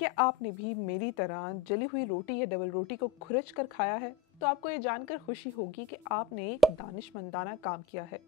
क्या आपने भी मेरी तरह जली हुई रोटी या डबल रोटी को खुरच कर खाया है? तो आपको ये जानकर खुशी होगी कि आपने एक दानिशमंदाना काम किया है।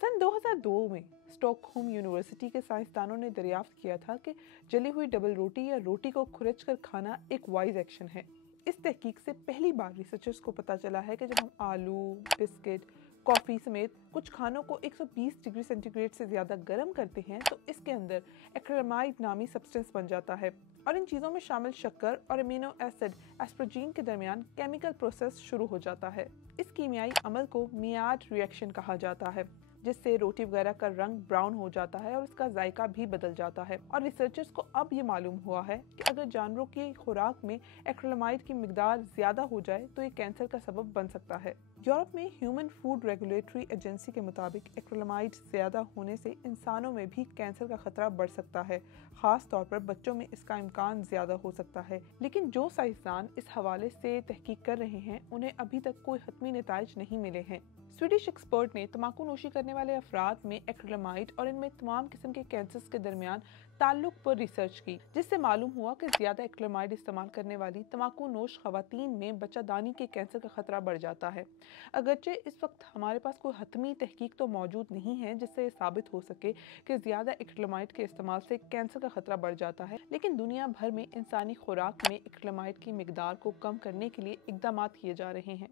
सन 2002 में स्टॉकहोम यूनिवर्सिटी के साइंसदानों ने दरियाफ्त किया था कि जली हुई डबल रोटी या रोटी को खुरच कर खाना एक वाइज एक्शन है। इस तहकीक से पहली बार रिसर्चर्स को पता चला है कि जब हम आलू, बिस्किट, कॉफ़ी समेत कुछ खानों को 120 डिग्री सेंटीग्रेड से ज़्यादा गर्म करते हैं तो इसके अंदर एक्रिलामाइड नामी सब्सटेंस बन जाता है और इन चीज़ों में शामिल शक्कर और अमीनो एसिड एस्पर्जीन के दरमियान केमिकल प्रोसेस शुरू हो जाता है। इस कीमियाई अमल को मियाड रिएक्शन कहा जाता है, जिससे रोटी वगैरह का रंग ब्राउन हो जाता है और इसका जायका भी बदल जाता है। और रिसर्चर्स को अब ये मालूम हुआ है कि अगर जानवरों की खुराक में एक्रिलामाइड की मिकदार ज़्यादा हो जाए तो ये कैंसर का सबब बन सकता है। यूरोप में ह्यूमन फूड रेगुलेटरी एजेंसी के मुताबिक एक्रिलामाइड ज़्यादा होने से इंसानों में भी कैंसर का खतरा बढ़ सकता है, ख़ास तौर पर बच्चों में इसका इम्कान ज़्यादा हो सकता है। लेकिन जो साइंसदान इस हवाले से तहकीक कर रहे हैं उन्हें अभी तक कोई हतमी नताइज नहीं मिले हैं। स्वीडिश एक्सपर्ट ने तंबाकू नोशी करने वाले अफराद में एक्रिलामाइड और इनमें तमाम किस्म के कैंसर्स के दरमियान ताल्लुक पर रिसर्च की, जिससे मालूम हुआ कि ज़्यादा एक्रिलामाइड इस्तेमाल करने वाली तंबाकू नोश खवातीन में बच्चादानी के कैंसर का खतरा बढ़ जाता है। अगरचे इस वक्त हमारे पास कोई हतमी तहकीक तो मौजूद नहीं है जिससे ये साबित हो सके कि ज़्यादा एक्रिलामाइड के इस्तेमाल से कैंसर का खतरा बढ़ जाता है, लेकिन दुनिया भर में इंसानी खुराक में एक्रिलामाइड की मिकदार को कम करने के लिए इकदाम किए जा रहे हैं।